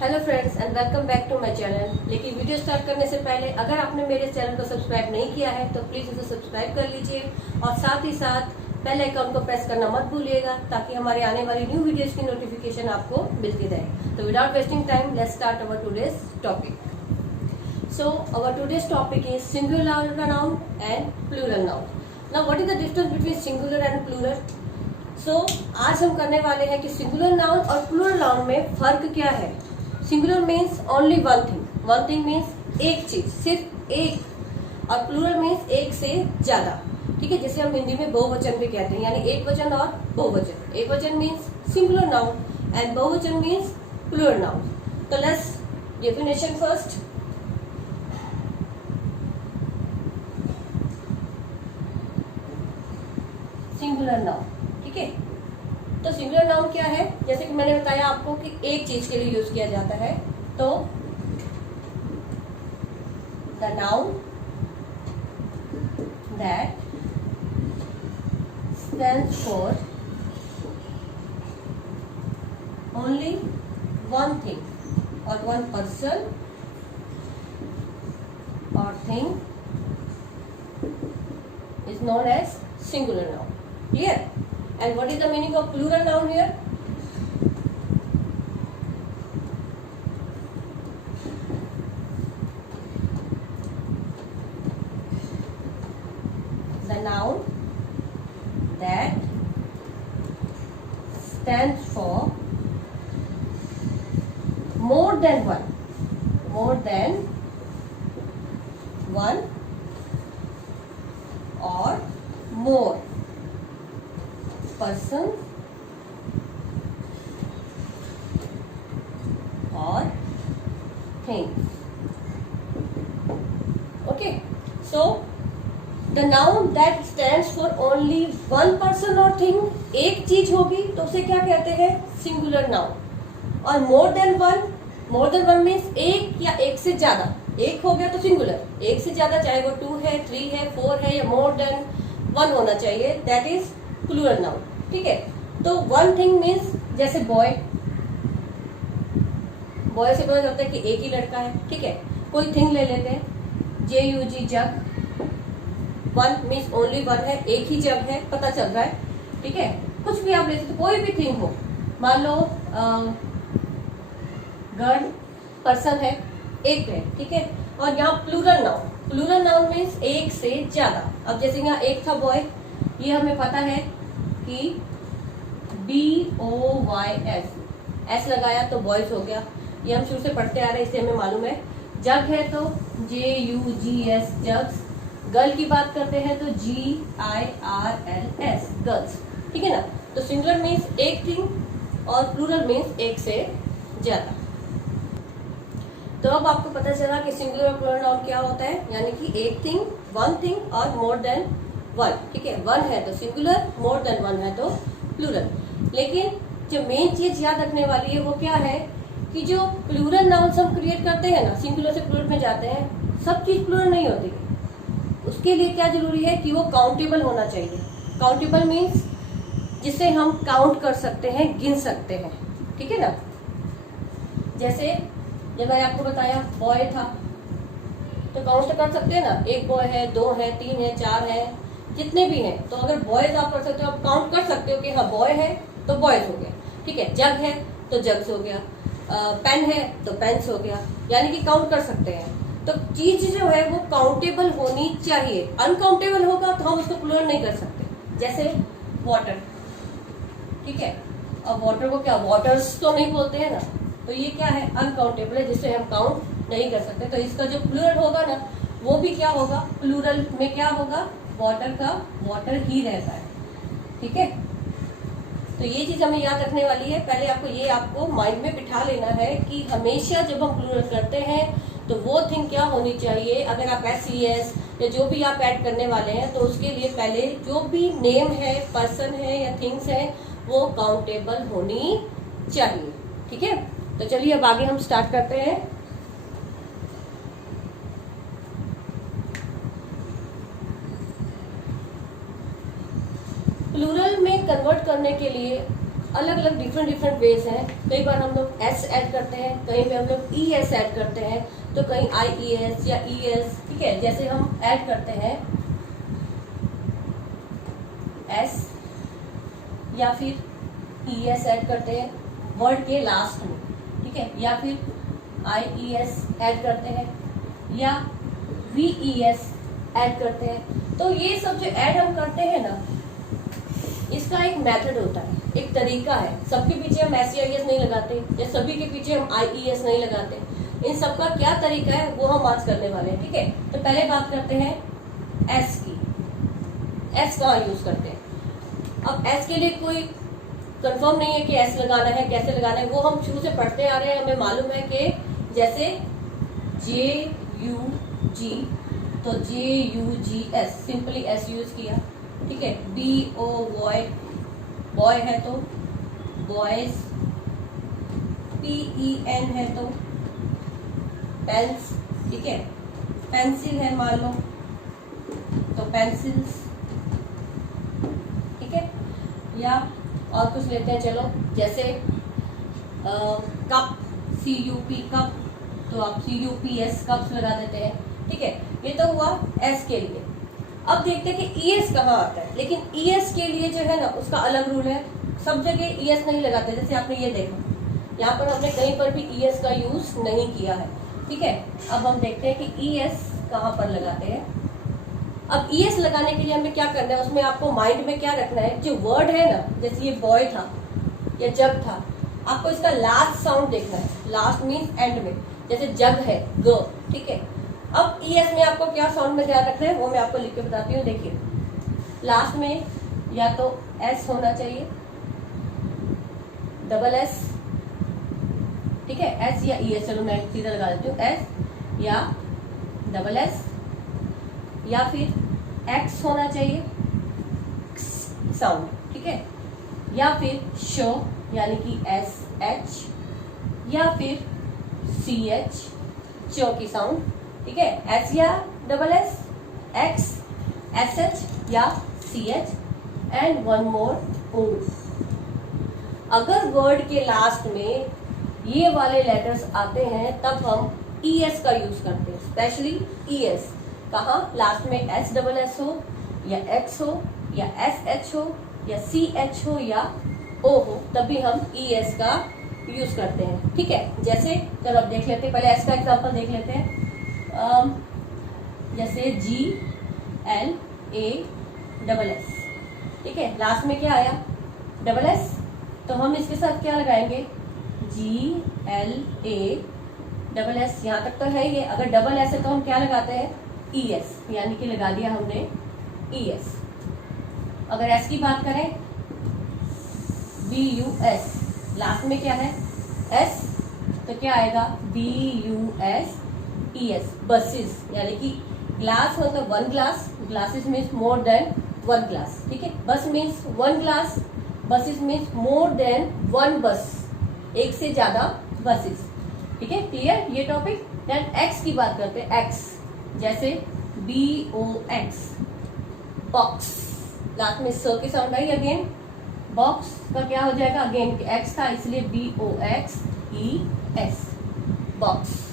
Hello friends and welcome back to my channel. लेकिन video start करने से पहले अगर आपने मेरे चैनल को सब्सक्राइब नहीं किया है तो प्लीज इसे सब्सक्राइब कर लीजिए और साथ ही साथ बेल आइकन को प्रेस करना मत भूलिएगा ताकि हमारे आने वाली न्यू वीडियोस की नोटिफिकेशन आपको मिलती रहे। तो without wasting time let's start our today's topic. So our today's topic is singular noun and plural noun. Now what is the difference between singular and plural? So आज हम करने वाले हैं कि सिंगुलर नाउन और प्लूरल नाउन में फर्क क्या है। Singular means only one thing means एक चीज, सिर्फ एक, और प्लूरल मीन्स एक से ज्यादा। ठीक है, जैसे हम हिंदी में बहुवचन भी कहते हैं, यानी एक वचन और बहुवचन। एक वचन मीन्स सिंगुलर नाउन एंड बहुवचन मीन्स प्लूरल नाउन। तो let's definition first. Singular noun, ठीक है। तो सिंगुलर नाउन क्या है? जैसे कि मैंने बताया आपको कि एक चीज के लिए यूज किया जाता है। तो the noun that stands for only one thing और वन पर्सन और thing is known as singular noun. Clear? And what is the meaning of plural noun here? The noun that stands for more than one or more person or things. Okay, so the noun that stands for only one person or thing, एक चीज होगी तो उसे क्या कहते हैं? Singular noun. और मोर than one means एक या एक से ज्यादा। एक हो गया तो सिंगुलर, एक से ज्यादा चाहे वो 2 है, 3 है, 4 है या मोर देन 1 होना चाहिए, दैट इज प्लूरल नाउन। ठीक है, तो वन थिंग मीन्स जैसे बॉय से पता चलता है कि एक ही लड़का है। ठीक है, कोई थिंग ले लेते हैं, JUG जग, वन मीन्स ओनली वन है, एक ही जग है, पता चल रहा है। ठीक है, कुछ भी आप ले सकते, कोई भी थिंग हो, मान लो गर्ल पर्सन है, एक है। ठीक है, और यहाँ प्लूरल नाउन मीन्स एक से ज्यादा। अब जैसे यहाँ एक था बॉय, ये हमें पता है कि BOYS, एस लगाया तो बॉयज हो गया, ये हम शुरू से पढ़ते आ रहे हैं, इससे हमें मालूम है। जग है तो JUGS जग्स, गर्ल की बात करते हैं तो GIRLS गर्ल्स। ठीक है ना, तो सिंगुलर मीन्स एक थिंग और प्लूरल मीन्स एक से ज्यादा। तो अब आपको पता चला कि सिंगुलर और प्लूरल नाउन क्या होता है, यानी कि एक थिंग, वन थिंग और मोर देन वन। ठीक है, वन है तो सिंगुलर, मोर देन वन है तो प्लूरल। लेकिन जो मेन चीज याद रखने वाली है वो क्या है कि जो प्लूरल नाउन्स हम क्रिएट करते हैं ना, सिंगुलर से प्लूरल में जाते हैं, सब चीज प्लूरल नहीं होती। उसके लिए क्या जरूरी है कि वो काउंटेबल होना चाहिए। काउंटेबल मीन्स जिसे हम काउंट कर सकते हैं, गिन सकते हैं। ठीक है ना, जैसे जब मैंने आपको बताया बॉय था तो काउंट कर सकते हैं ना, एक बॉय है, 2 है, 3 है, 4 है, जितने भी हैं। तो अगर बॉयज आप कर सकते हो, आप काउंट कर सकते हो कि हाँ बॉय है तो बॉयज हो गया। ठीक है, जग है तो जग्स हो गया, पेन है तो पेन्स हो गया, यानी कि काउंट कर सकते हैं। तो चीज जो है वो काउंटेबल होनी चाहिए। अनकाउंटेबल होगा तो हम उसको प्लूरल नहीं कर सकते। जैसे वाटर, ठीक है, अब वाटर को क्या वाटर्स तो नहीं बोलते हैं ना, तो ये क्या है? अनकाउंटेबल है, जिसे हम काउंट नहीं कर सकते। तो इसका जो प्लूरल होगा ना, वो भी क्या होगा? प्लूरल में क्या होगा? वाटर का वाटर ही रहता है। ठीक है, तो ये चीज हमें याद रखने वाली है। पहले आपको माइंड में बिठा लेना है कि हमेशा जब हम प्लूरल करते हैं तो वो थिंग क्या होनी चाहिए। अगर आप SES या जो भी आप ऐड करने वाले हैं तो उसके लिए पहले जो भी नेम है, पर्सन है या थिंग्स है, वो काउंटेबल होनी चाहिए। ठीक है, तो चलिए अब आगे हम स्टार्ट करते हैं। प्लूरल में कन्वर्ट करने के लिए अलग अलग डिफरेंट डिफरेंट वेज हैं। कई बार हम लोग एस ऐड करते हैं, कहीं पे हम लोग ई एस ऐड करते हैं, तो कहीं आई ई एस या ई एस, ठीक है। जैसे हम ऐड करते हैं एस या फिर ई एस ऐड करते हैं वर्ड के लास्ट में, ठीक है, या फिर आई ई एस ऐड करते हैं या वी ई एस ऐड करते हैं। तो ये सब जो ऐड हम करते हैं ना, इसका एक मेथड होता है, एक तरीका है। सबके पीछे हम एस आई एस नहीं लगाते या सभी के पीछे हम आई ई एस नहीं लगाते। इन सबका क्या तरीका है वो हम आज करने वाले हैं, ठीक है। तो पहले बात करते हैं एस की। एस कहाँ यूज करते हैं? अब एस के लिए कोई कंफर्म नहीं है कि एस लगाना है, कैसे लगाना है, वो हम शुरू से पढ़ते आ रहे हैं। हमें मालूम है कि जैसे जे यू जी, तो J U G S, simply S use किया, ठीक है। बी ओ बॉय, बॉय है तो बॉयज, पी ई एन है तो पेंस, ठीक है। पेंसिल है मान लो तो पेंसिल्स, ठीक है। या और कुछ लेते हैं, चलो, जैसे कप, सी यू पी कप, तो आप सी यू पी एस कप्स लगा देते हैं, ठीक है। ये तो हुआ एस के लिए। अब देखते हैं कि ई एस कहाँ आता है। लेकिन ई एस के लिए जो है ना, उसका अलग रूल है। सब जगह ई एस नहीं लगाते। जैसे आपने ये देखा, यहाँ पर हमने कहीं पर भी ई एस का यूज नहीं किया है, ठीक है। अब हम देखते हैं कि ई एस कहाँ पर लगाते हैं। अब ई एस लगाने के लिए हमें क्या करना है, उसमें आपको माइंड में क्या रखना है, जो वर्ड है ना, जैसे ये बॉय था या जग था, आपको इसका लास्ट साउंड देखना है। लास्ट मीन्स एंड में, जैसे जग है ग, ठीक है। अब ई एस में आपको क्या साउंड में ध्यान रखना है वो मैं आपको लिख के बताती हूँ। देखिए, लास्ट में या तो एस होना चाहिए, डबल एस, ठीक है, एस या ई एस, चलो मैं सीधा लगा देती हूँ, एस या डबल एस, या फिर एक्स होना चाहिए साउंड, ठीक है, या फिर शो यानी कि एस एच, या फिर सी एच, चो की साउंड, ठीक है। एस या double S, X, S H या C H, and one more O. अगर वर्ड के लास्ट में ये वाले लेटर्स आते हैं तब हम ई एस का यूज करते हैं, स्पेशली ई एस। कहाँ? लास्ट में एस डबल एस हो या एक्स हो या एस एच हो या सी एच हो या ओ हो, तभी हम ई एस का यूज करते हैं, ठीक है। जैसे चलो अब देख लेते हैं, पहले एस का एग्जांपल देख लेते हैं। जैसे G L A double S, ठीक है, लास्ट में क्या आया, डबल एस, तो हम इसके साथ क्या लगाएंगे, G L A double S. यहाँ तक तो है ये। अगर डबल एस है तो हम क्या लगाते हैं, ई एस, यानी कि लगा दिया हमने ई एस। अगर एस की बात करें, बी यू एस, लास्ट में क्या है, एस, तो क्या आएगा, B U S E S, buses, यानी कि ग्लास मतलब one glass, glasses means more than one glass, ठीक है। Bus means one glass, buses means more than one bus, एक से ज्यादा बसेस, ठीक है। क्लियर ये टॉपिक। देन एक्स की बात करते हैं, एक्स, जैसे B O X, box, last में स की साउंड आई अगेन, बॉक्स का क्या हो जाएगा, अगेन एक्स था इसलिए B O X E S, box.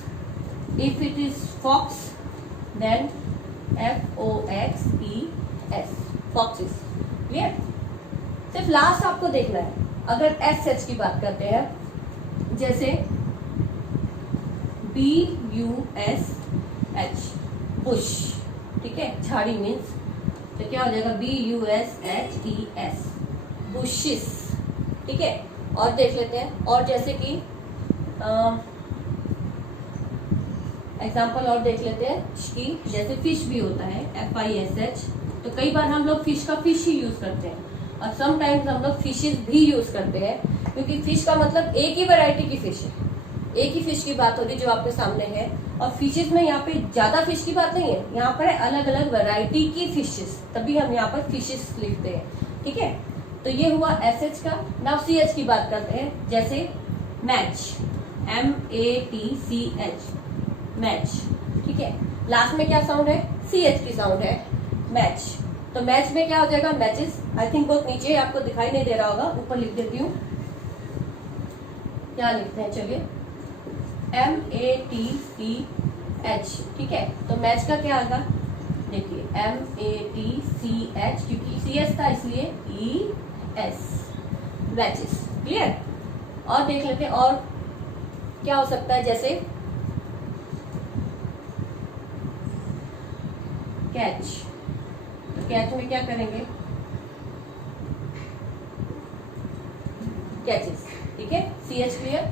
If it is fox then F O X E S, foxes. Clear. सिर्फ लास्ट आपको देखना है। अगर एस एच की बात करते हैं, जैसे B U S H, bush, ठीक है, झाड़ी मीन्स, तो क्या हो जाएगा, B U S H E S, bushes, ठीक है। और देख लेते हैं, और जैसे कि एग्जाम्पल और देख लेते हैं कि जैसे फिश भी होता है, एफ आई एस एच, तो कई बार हम लोग फिश का फिश ही यूज करते हैं और समटाइम्स हम लोग फिशेस भी यूज करते हैं, क्योंकि फिश का मतलब एक ही वैरायटी की फिश है, एक ही फिश की बात हो रही जो आपके सामने है। और फिशेस में यहाँ पे ज्यादा फिश की बात नहीं है, यहाँ पर है अलग अलग वैरायटी की फिशेस, तभी हम यहाँ पर फिशेस लिखते हैं, ठीक है। तो ये हुआ एस एच का। नाउ सी एच की बात करते हैं, जैसे match, M A T C H, match, ठीक है। लास्ट में क्या साउंड है, सी एच की साउंड है, मैच। तो मैच में क्या हो जाएगा, मैचेस। आई थिंक बहुत नीचे आपको दिखाई नहीं दे रहा होगा, ऊपर लिख देती हूँ, क्या लिखते हैं, चलिए MATCH, ठीक है। तो मैच का क्या आएगा, देखिए MATCH, क्योंकि CS था इसलिए ES, मैचेस। क्लियर। और देख लेते हैं और क्या हो सकता है, जैसे कैच, तो कैच में क्या करेंगे, कैचेस, ठीक है। CH क्लियर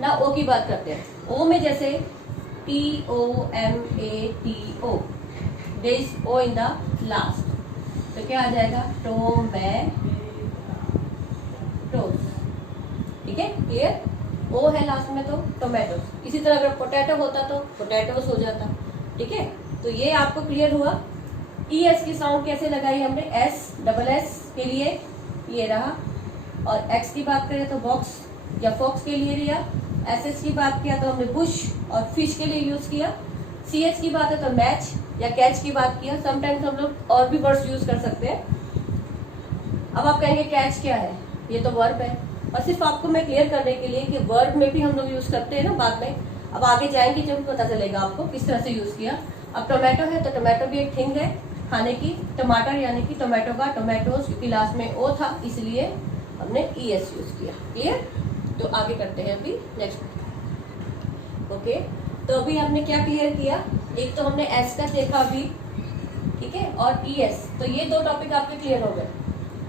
ना। O की बात करते हैं। O में जैसे TOMATO, there is O in the last, तो क्या आ जाएगा, टोमेटोस, ठीक है। क्लियर। O है लास्ट में तो टोमेटोस। इसी तरह अगर पोटैटो होता तो पोटैटोस हो जाता, ठीक है। तो ये आपको क्लियर हुआ। ES की साउंड कैसे लगाई हमने, S के लिए ये रहा, और X की बात करें तो बॉक्स या फॉक्स के लिए लिया, SS की बात किया तो हमने बुश और फिश के लिए यूज किया, CH की बात है तो मैच या कैच की बात किया। समटाइम्स हम लोग और भी वर्ड्स यूज कर सकते हैं। अब आप कहेंगे कैच क्या है, ये तो वर्ब है, और सिर्फ आपको मैं क्लियर करने के लिए कि वर्ब में भी हम लोग यूज करते हैं ना बाद में, अब आगे जाएंगे जब पता चलेगा आपको किस तरह से यूज किया। अब टोमेटो है तो टोमेटो भी एक थिंग है खाने की, टमाटर यानी कि टोमेटो का टोमेटोज, क्योंकि लास्ट में O था इसलिए हमने ES यूज किया। क्लियर। तो आगे करते हैं अभी नेक्स्ट। ओके, तो अभी हमने क्या क्लियर किया, एक तो हमने S का देखा अभी, ठीक है, और ES, तो ये दो टॉपिक आपके क्लियर हो गए।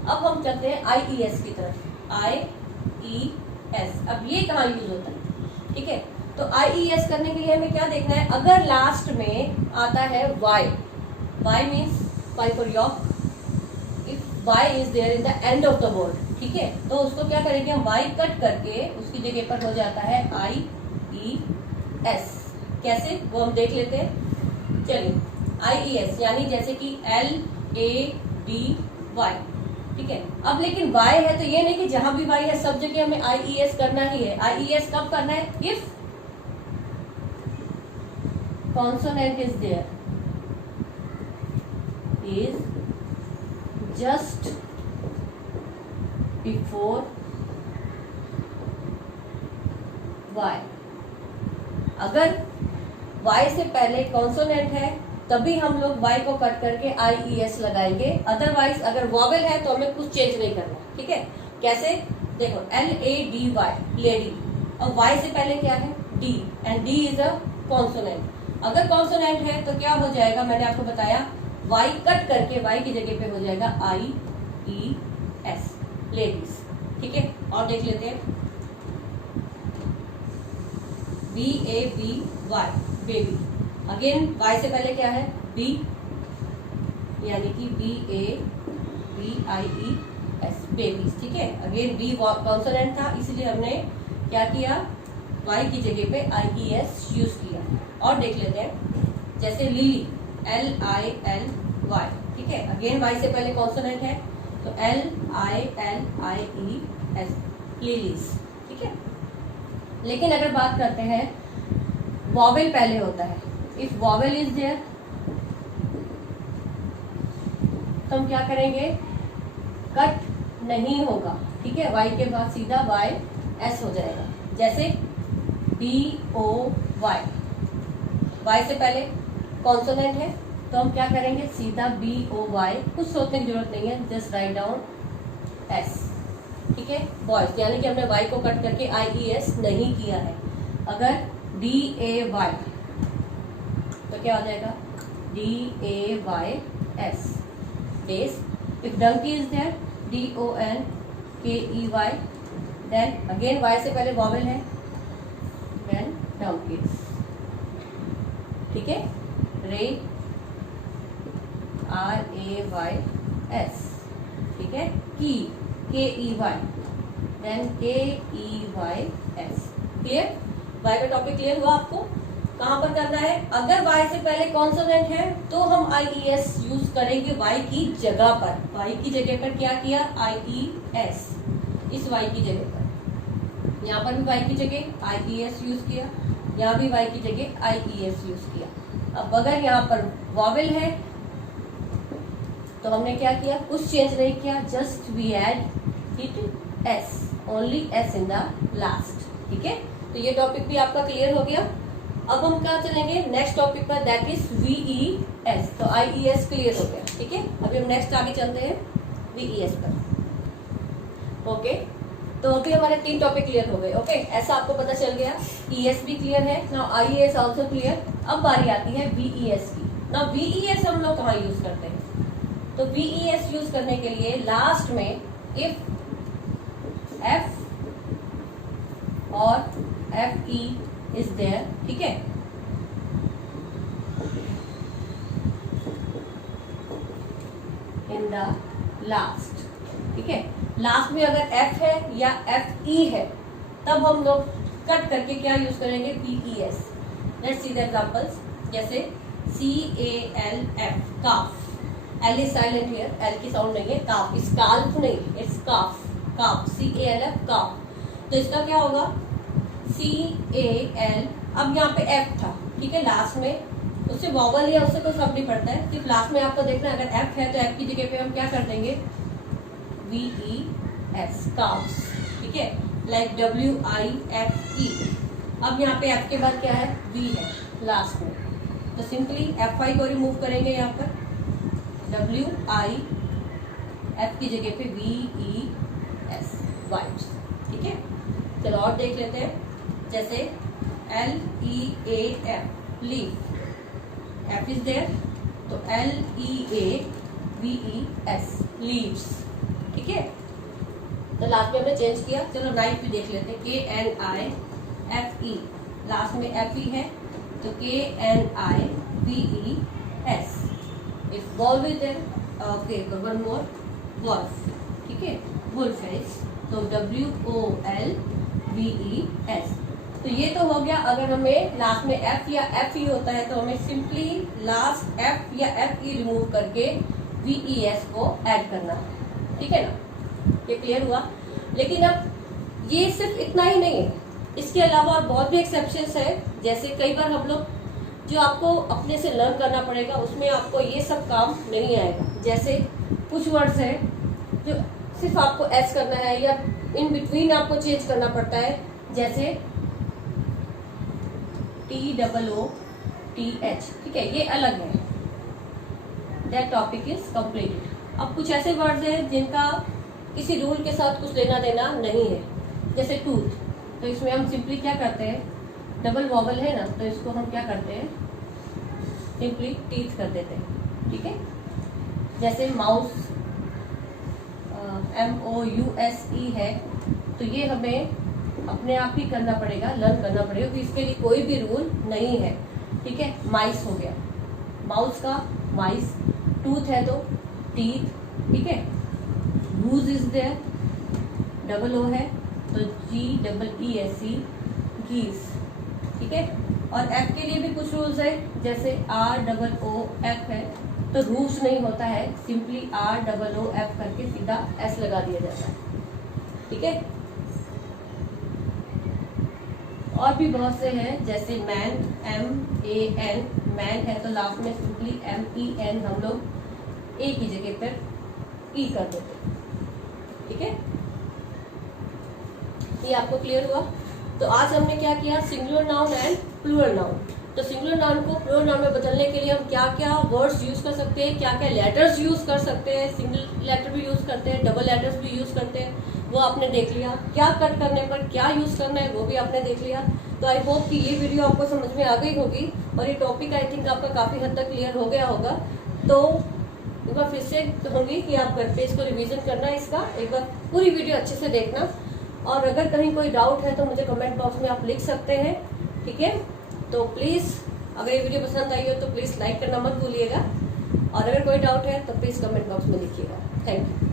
अब हम चलते हैं IES की तरफ। IES, अब ये कहाँ यूज होता है, ठीक है। तो IES करने के लिए हमें क्या देखना है, अगर लास्ट में आता है Y means Y for York, if Y is there in the end of the word, ठीक है, तो उसको क्या करेंगे हम, Y कट करके उसकी जगह पर हो जाता है IES। कैसे, वो हम देख लेते हैं। चलिए IES यानी जैसे कि LADY, ठीक है। अब लेकिन Y है तो ये नहीं कि जहां भी Y है सब जगह हमें IES करना ही है। IES कब करना है, if consonant is there, is just before Y। अगर Y से पहले कॉन्सोनेंट है तभी हम लोग Y को कट करके IES लगाएंगे, अदरवाइज अगर वॉवेल है तो हमें कुछ चेंज नहीं करना, ठीक है। कैसे, देखो LADY, लेडी, अब Y से पहले क्या है, D, and D is a consonant. अगर कॉन्सोनेंट है तो क्या हो जाएगा, मैंने आपको बताया, Y कट करके Y की जगह पे हो जाएगा IES, लेडीज, ठीक है। और देख लेते हैं BABY, बेबी, अगेन Y से पहले क्या है, B, यानी कि BABIES, बेबीज, ठीक है। अगेन B कॉन्सोनेंट था इसलिए हमने क्या किया, Y की जगह पे IES यूज किया। और देख लेते हैं जैसे लिली, LILY, ठीक है, अगेन Y से पहले कॉन्सोनेंट है तो LILIES, लिलीज, ठीक है। लेकिन अगर बात करते हैं वॉवेल पहले होता है, इफ वॉवेल इज देयर तो हम क्या करेंगे, कट नहीं होगा, ठीक है। Y के बाद सीधा YS हो जाएगा, जैसे BOY, Y से पहले कॉन्सोनेंट है तो हम क्या करेंगे, सीधा BOY, कुछ सोचने की जरूरत नहीं है, जस्ट राइट डाउन S, ठीक है। बॉयज यानी कि हमने Y को कट करके IES नहीं किया है। अगर DAY तो क्या हो जाएगा, DAYS, days. If donkey is there, DONKEY, then again Y से पहले वॉवेल है, देन donkeys, ठीक है। रे, RAYS, ठीक है। Key, KEY, then KEYS, clear. Y का टॉपिक क्लियर हुआ आपको। कहां पर करना है, अगर Y से पहले कॉन्सोनेंट है तो हम IES यूज करेंगे Y की जगह पर। Y की जगह पर क्या किया, IES, इस Y की जगह पर, यहाँ पर भी Y की जगह IES यूज किया, यहाँ भी Y की जगह IES यूज किया। अब अगर यहाँ पर वॉवेल है तो हमने क्या किया, कुछ चेंज नहीं किया, just we add it S, only S in the last, ठीक है, तो ये टॉपिक भी आपका क्लियर हो गया। अब हम क्या चलेंगे नेक्स्ट टॉपिक पर, दैट इज VES। तो IES क्लियर हो गया, ठीक है। अभी हम नेक्स्ट आगे चलते हैं VES पर। ओके, तो अभी हमारे 3 टॉपिक क्लियर हो गए। ओके, ऐसा आपको पता चल गया। ES भी क्लियर है, नाउ IES आल्सो क्लियर। अब बारी आती है VES की। नाउ VES हम लोग कहाँ यूज करते हैं? तो VES यूज करने के लिए लास्ट में इफ F और FE इज देयर, ठीक है, इन द लास्ट, ठीक है, लास्ट में अगर F है या FE है तब हम लोग कट करके क्या यूज करेंगे? VES। Let's see the examples, जैसे CALF, calf. L is silent here, L की साउंड नहीं है, काफ, स्काल्फ नहीं, इट्स काफ, काफ, CALF, काफ। तो इसका क्या होगा? CAL, अब यहाँ पे F था, ठीक है, लास्ट में, उससे वॉवल या उससे कोई फर्क नहीं पड़ता है, सिर्फ लास्ट में आपको देखना है अगर F है तो F की जगह पे हम क्या कर देंगे? VES, काफ्स, ठीक है, लाइक WIFE। अब यहाँ पे F के बाद क्या है? V है लास्ट में, तो सिंपली FI को रिमूव करेंगे, यहाँ पर WIF की जगह पे VES, वाइफ्स, ठीक है। चलो और देख लेते हैं, जैसे LEAF, leave, F is there, तो LEAVES, लीव्स, ठीक है। तो लास्ट में हमने चेंज किया। चलो नाइफ भी देख लेते हैं, KNIFE, लास्ट में FE है तो KNIVES। If wolves is there, okay, one more, wolf, ठीक है, वुल्फ है, तो WOLVES। तो ये तो हो गया, अगर हमें लास्ट में F या FE होता है तो हमें सिंपली लास्ट F या FE रिमूव करके VES को ऐड करना है, ठीक है ना। ये क्लियर हुआ। लेकिन अब ये सिर्फ इतना ही नहीं है, इसके अलावा और बहुत भी एक्सेप्शंस है। जैसे कई बार हम लोग जो आपको अपने से लर्न करना पड़ेगा उसमें आपको ये सब काम नहीं आएगा। जैसे कुछ वर्ड्स है जो सिर्फ आपको एस करना है या इन बिटवीन आपको चेंज करना पड़ता है, जैसे TOOTH, ठीक है, ये अलग है, दैट टॉपिक इज कंप्लीटेड। अब कुछ ऐसे वर्ड्स हैं जिनका किसी रूल के साथ कुछ लेना देना नहीं है, जैसे टूथ, तो इसमें हम सिंपली क्या करते हैं, डबल वॉवल है ना, तो इसको हम क्या करते हैं, सिंपली टीथ कर देते हैं, ठीक है। जैसे माउस, MOUSE है, तो ये हमें अपने आप ही करना पड़ेगा, लर्न करना पड़ेगा, क्योंकि इसके लिए कोई भी रूल नहीं है, ठीक है। माइस हो गया, माउस का माइस, टूथ है तो टीथ, ठीक है। गूज इज देयर, डबल ओ है तो GEESE, गीज, ठीक है। और F के लिए भी कुछ रूल्स है, जैसे ROOF है तो रूफ्स नहीं होता है, सिंपली ROOF करके सीधा S लगा दिया जाता है, ठीक है। और भी बहुत से हैं, जैसे मैन, MAN, मैन है तो लास्ट में सिंपली MEN हम लोग A की जगह पर E कर देते हैं, ठीक है। ये आपको क्लियर हुआ। तो आज हमने क्या किया, singular noun and plural noun. तो सिंगुलर नाउन को प्लूरल नाउन में बदलने के लिए हम क्या क्या वर्ड्स यूज कर सकते हैं, क्या क्या लेटर्स यूज कर सकते हैं, सिंगल लेटर भी यूज करते हैं, डबल लेटर्स भी यूज करते हैं, वो आपने देख लिया। क्या कट करने पर क्या यूज करना है वो भी आपने देख लिया। तो आई होप कि ये वीडियो आपको समझ में आ गई होगी और ये टॉपिक आई थिंक आपका काफी हद तक क्लियर हो गया होगा। तो एक बार फिर से कहूंगी कि आप घर पे इसको रिवीजन करना, इसका एक बार पूरी वीडियो अच्छे से देखना, और अगर कहीं कोई डाउट है तो मुझे कमेंट बॉक्स में आप लिख सकते हैं, ठीक है। तो प्लीज अगर ये वीडियो पसंद आई हो तो प्लीज लाइक करना मत भूलिएगा, और अगर कोई डाउट है तो प्लीज कमेंट बॉक्स में लिखिएगा। Thank you.